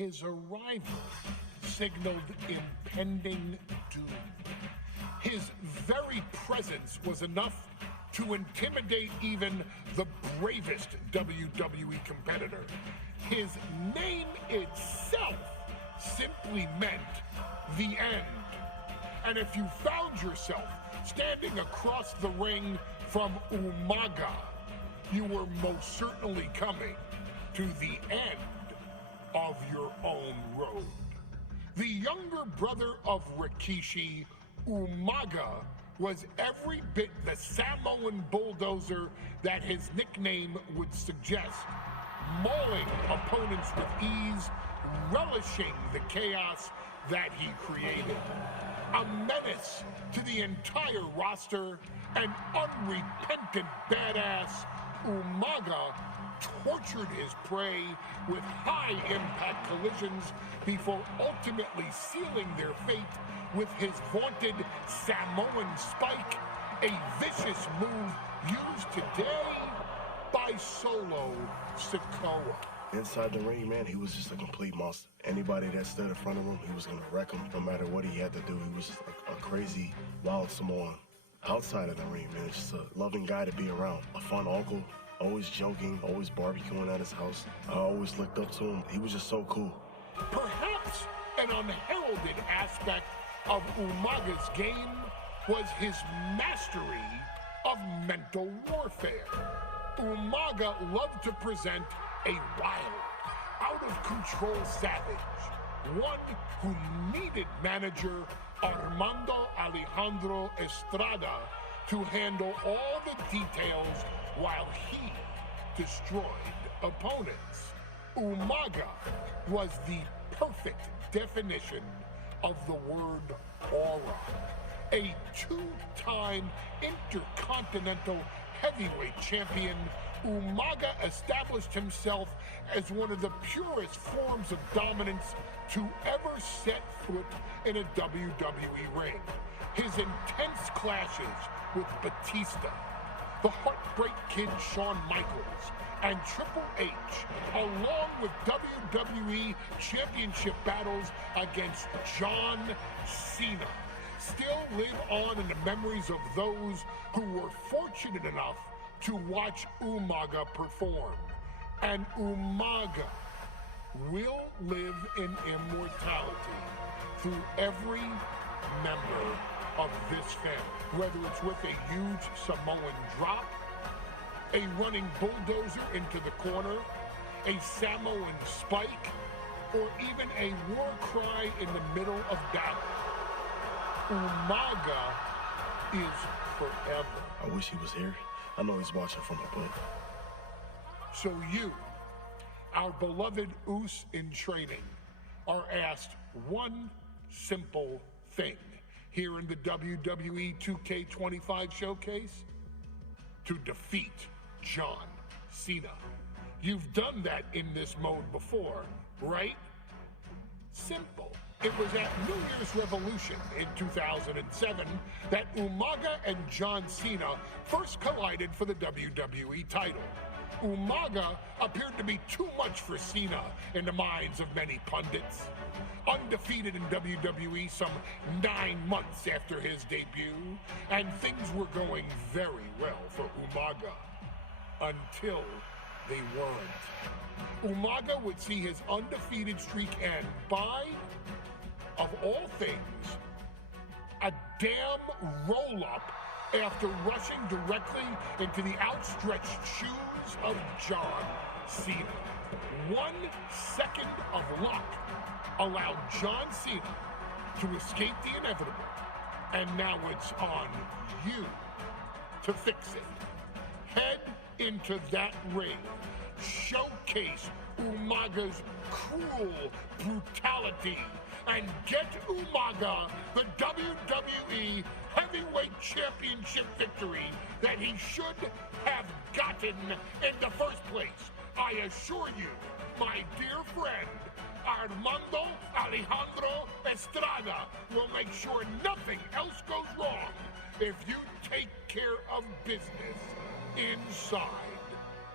His arrival signaled impending doom. His very presence was enough to intimidate even the bravest WWE competitor. His name itself simply meant the end. And if you found yourself standing across the ring from Umaga, you were most certainly coming to the end of your own road. The younger brother of Rikishi, Umaga, was every bit the Samoan bulldozer that his nickname would suggest, mauling opponents with ease, relishing the chaos that he created. A menace to the entire roster, an unrepentant badass, Umaga tortured his prey with high-impact collisions before ultimately sealing their fate with his vaunted Samoan spike, a vicious move used today by Solo Sikoa. Inside the ring, man, he was just a complete monster. Anybody that stood in front of him, he was going to wreck him no matter what he had to do. He was just a crazy, wild Samoan. Outside of the ring, man, just a loving guy to be around. A fun uncle, always joking, always barbecuing at his house. I always looked up to him. He was just so cool. Perhaps an unheralded aspect of Umaga's game was his mastery of mental warfare. Umaga loved to present a wild, out-of-control savage, one who needed manager Armando Alejandro Estrada to handle all the details while he destroyed opponents. Umaga was the perfect definition of the word aura. A two-time intercontinental heavyweight champion, Umaga established himself as one of the purest forms of dominance to ever set foot in a WWE ring. His intense clashes with Batista, the Heartbreak Kid Shawn Michaels, and Triple H, along with WWE Championship battles against John Cena, still live on in the memories of those who were fortunate enough to watch Umaga perform. And Umaga will live in immortality through every member of this family, whether it's with a huge Samoan drop, a running bulldozer into the corner, a Samoan spike, or even a war cry in the middle of battle. Umaga is forever. I wish he was here. I know he's watching from above. So you, our beloved Us in training, are asked one simple thing here in the WWE 2K25 showcase: to defeat John Cena. You've done that in this mode before, right? Simple. It was at New Year's Revolution in 2007 that Umaga and John Cena first collided for the WWE title. Umaga appeared to be too much for Cena in the minds of many pundits. Undefeated in WWE some 9 months after his debut, and things were going very well for Umaga. Until they weren't. Umaga would see his undefeated streak end by, of all things, a damn roll-up after rushing directly into the outstretched shoes of John Cena. 1 second of luck allowed John Cena to escape the inevitable, and now it's on you to fix it. Head into that ring, showcase Umaga's cruel brutality, and get Umaga the WWE Heavyweight Championship victory that he should have gotten in the first place. I assure you, my dear friend, Armando Alejandro Estrada will make sure nothing else goes wrong if you take care of business inside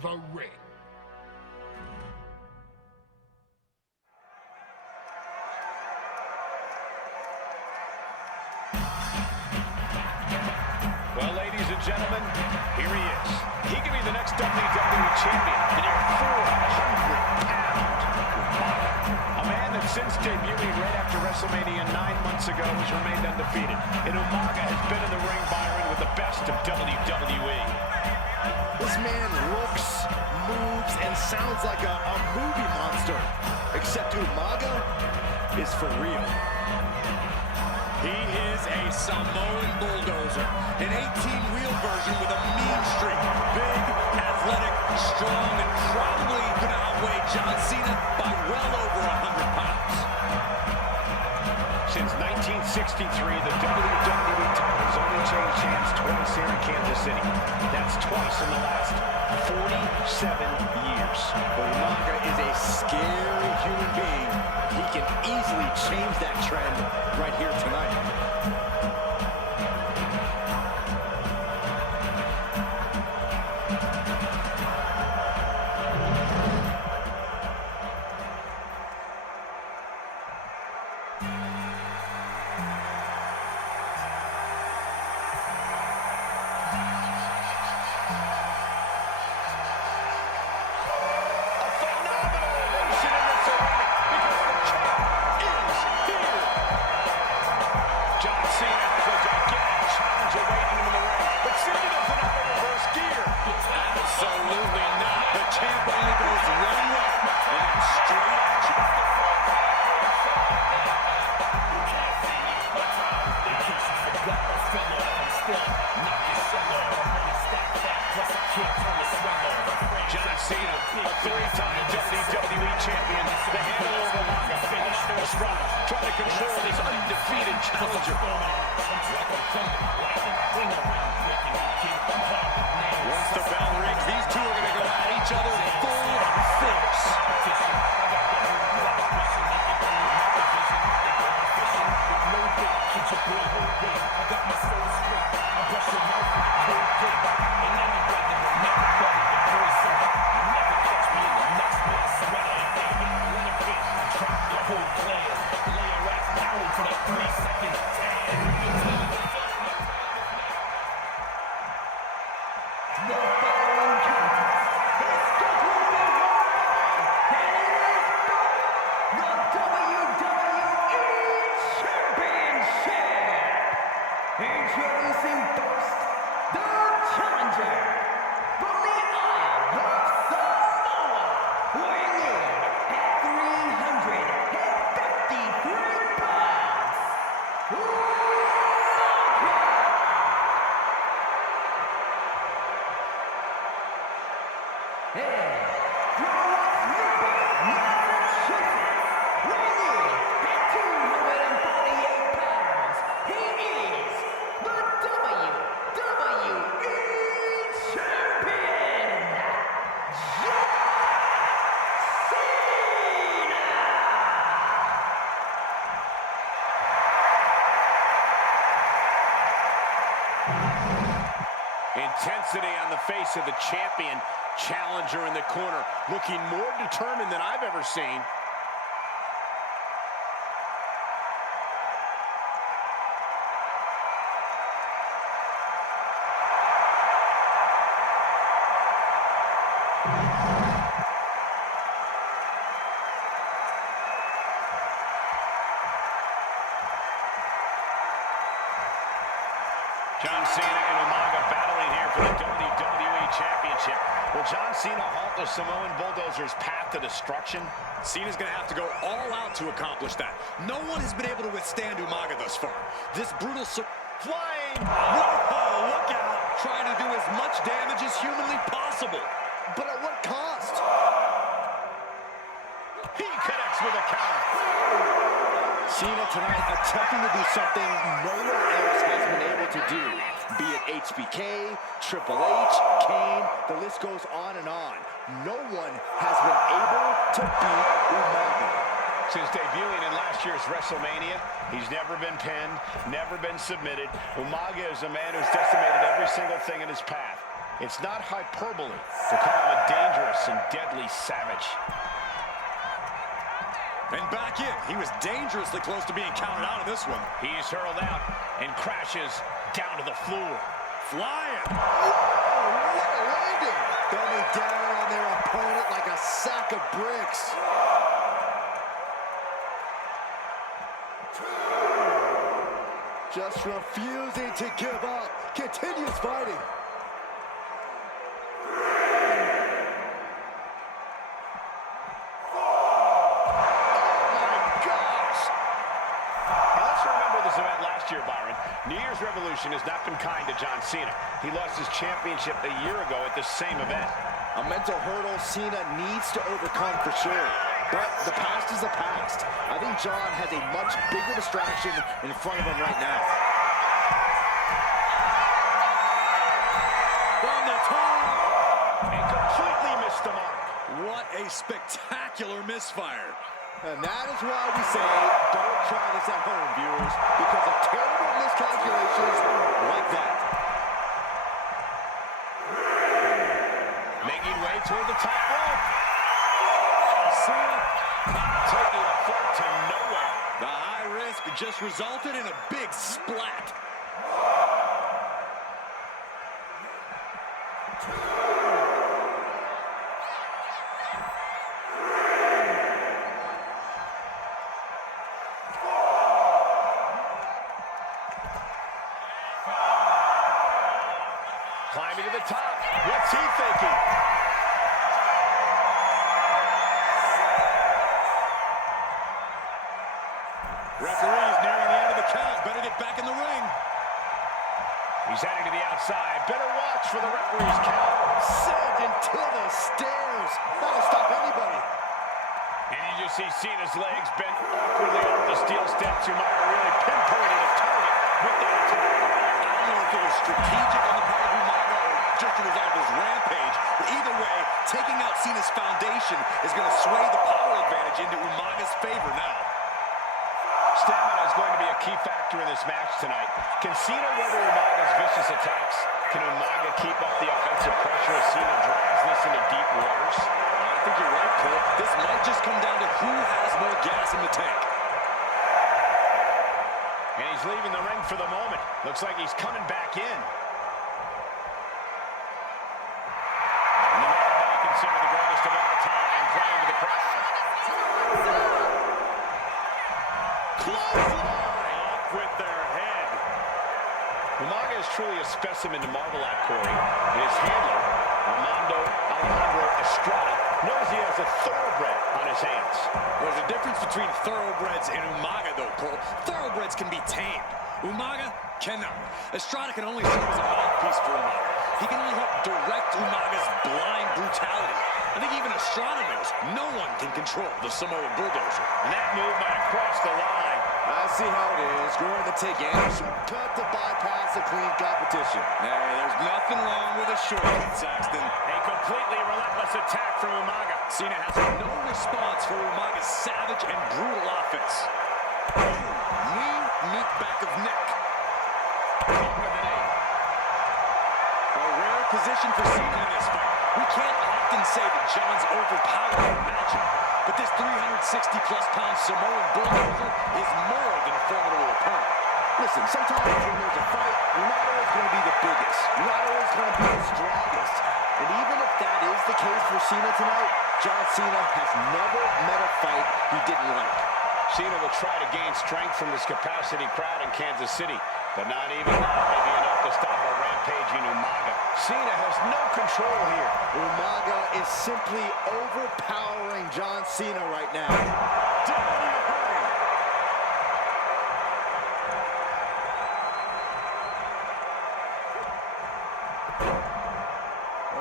the ring. Well, ladies and gentlemen, here he is. He can be the next WWE champion, and you're 400-pound Umaga. A man that since debuting right after WrestleMania 9 months ago has remained undefeated. And Umaga has been in the ring, Byron, with the best of WWE. This man looks, moves, and sounds like a movie monster. Except Umaga is for real. He is a Samoan bulldozer, an 18-wheel version with a mean streak. Big, athletic, strong, and probably going to outweigh John Cena by well over 100 pounds. Since 1963, the WWE title has only changed hands twice here in Kansas City. That's twice in the last 47 years. Umaga is a scary human being. He can easily change that trend right here tonight. John Cena has a gigantic challenge awaiting him in the ring, but Cena doesn't have a reverse gear. Absolutely not. The champ only goes one way, and it's straight at you. John Cena, a three-time WWE champion, the handle of Umaga finished in a spot, trying to control his undefeated challenger. Once the bell rings, these two are going to go at each other full force. Introducing first, the challenger from the Isle of Samoa, weighing in at 353 pounds, Umaga. And from Newbury, Massachusetts, weighing in at 248 pounds, he is the WWE Champion, John Cena! Intensity on the face of the champion, challenger in the corner, looking more determined than I've ever seen. John Cena and Umaga battling here for the WWE Championship. Will John Cena halt the Samoan Bulldozer's path to destruction? Cena's going to have to go all out to accomplish that. No one has been able to withstand Umaga thus far. This brutal flying. Whoa, look out. Trying to do as much damage as humanly possible. But at what cost? He connects with a counter. Cena tonight attempting to do something no one else has been able to do. Be it HBK, Triple H, Kane, the list goes on and on. No one has been able to beat Umaga. Since debuting in last year's WrestleMania, he's never been pinned, never been submitted. Umaga is a man who's decimated every single thing in his path. It's not hyperbole to call him a dangerous and deadly savage. And back in. He was dangerously close to being counted out of this one. He's hurled out and crashes down to the floor. flying. Oh, what a landing. Coming down on their opponent like a sack of bricks. Just refusing to give up. Continues fighting. Year, Byron. New Year's Revolution has not been kind to John Cena. He lost his championship a year ago at the same event. A mental hurdle Cena needs to overcome for sure. But the past is the past. I think John has a much bigger distraction in front of him right now. From the top. And completely missed the mark. What a spectacular misfire. And that is why we say, don't try this at home, viewers, because of terrible miscalculations like that. Making way toward the top rope. Cena taking a flight to nowhere. The high risk just resulted in a big splat. Climbing to the top. What's he thinking? Referee's nearing the end of the count. Better get back in the ring. He's heading to the outside. Better watch for the referee's count. Sent into the stairs. That'll stop anybody. And you just see Cena's legs bent awkwardly off the steel steps. Umaga really pinpointed a target with that attack. I don't know if it was strategic on the part of Umaga or just a result of his rampage. But either way, taking out Cena's foundation is going to sway the power advantage into Umaga's favor now. Stamina is going to be a key factor in this match tonight. Can Cena weather Umaga's vicious attacks? Can Umaga keep up the offensive pressure as Cena drags this into deep waters? I think you're right, Cole. This might just come down to who has more gas in the tank. And he's leaving the ring for the moment. Looks like he's coming back in. And the man that we consider the greatest of all time playing to the crowd. Clothesline! Off with their head. Umaga is truly a specimen to marvel at, Corey. And his handler, Alejandro Estrada, knows he has a thoroughbred on his hands. There's a difference between thoroughbreds and Umaga, though, Cole. Thoroughbreds can be tamed. Umaga cannot. Estrada can only serve as a mouthpiece for Umaga. He can only help direct Umaga's blind brutality. I think even Estrada knows no one can control the Samoan bulldozer. And that move might have crossed the line. I see how it is. Going to take any shortcut to bypass a clean competition. Hey, there's nothing wrong with a shortcut, Saxton. A completely relentless attack from Umaga. Cena has no response for Umaga's savage and brutal offense. Knee, meet back of neck. A rare position for Cena in this fight. We can't often say that John's overpowered in matchup, but this 360-plus pound Samoan bulldozer is more than a formidable opponent. Listen, sometimes when there's a fight, you're not always going to be the biggest. You're not always going to be the strongest. And even if that is the case for Cena tonight, John Cena has never met a fight he didn't like. Cena will try to gain strength from this capacity crowd in Kansas City, but not even that may be enough to stop a rampaging Umaga. Cena has no control here. Umaga is simply overpowering John Cena right now.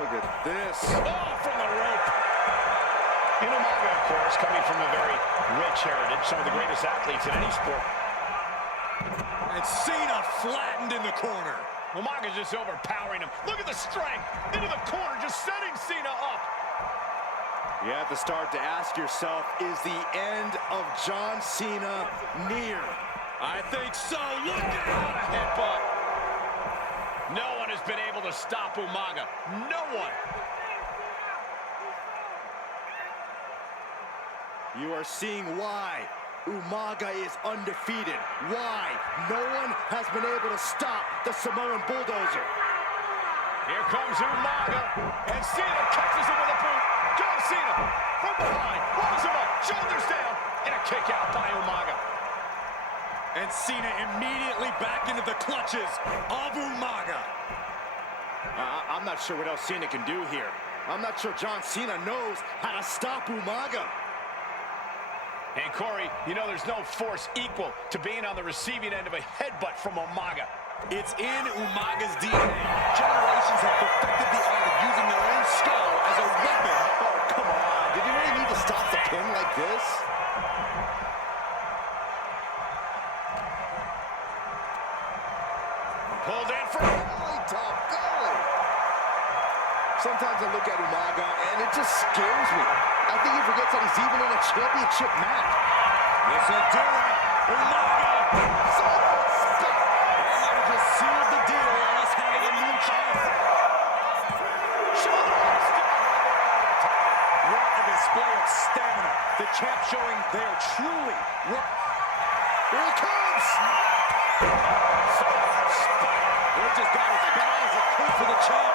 Look at this. Oh, from the rope. And Umaga, of course, coming from a very rich heritage, some of the greatest athletes in any sport. And Cena flattened in the corner. Umaga's just overpowering him. Look at the strength. Into the corner, just setting Cena up. You have to start to ask yourself, is the end of John Cena near? I think so. Look What out! a headbutt. No one has been able to stop Umaga. No one. You are seeing why Umaga is undefeated. Why no one has been able to stop the Samoan bulldozer. Here comes Umaga, and Cena catches him with a boot. John Cena from behind, rolls him up, shoulders down, and a kick out by Umaga. And Cena immediately back into the clutches of Umaga. I'm not sure what else Cena can do here. I'm not sure John Cena knows how to stop Umaga. And Corey, you know there's no force equal to being on the receiving end of a headbutt from Umaga. It's in Umaga's DNA. Generations have perfected the art of using their own skull as a weapon. Oh, come on. Did you really need to stop the pin like this? Pulled in for... Golly, top golly. Sometimes I look at Umaga and it just scares me. I think he forgets that he's even in a championship match. This'll do it. Umaga! That might have just sealed the deal on us having a new champ. What a display of stamina. The champ showing they are truly... Here it comes! It just got as bad as it could for the champ.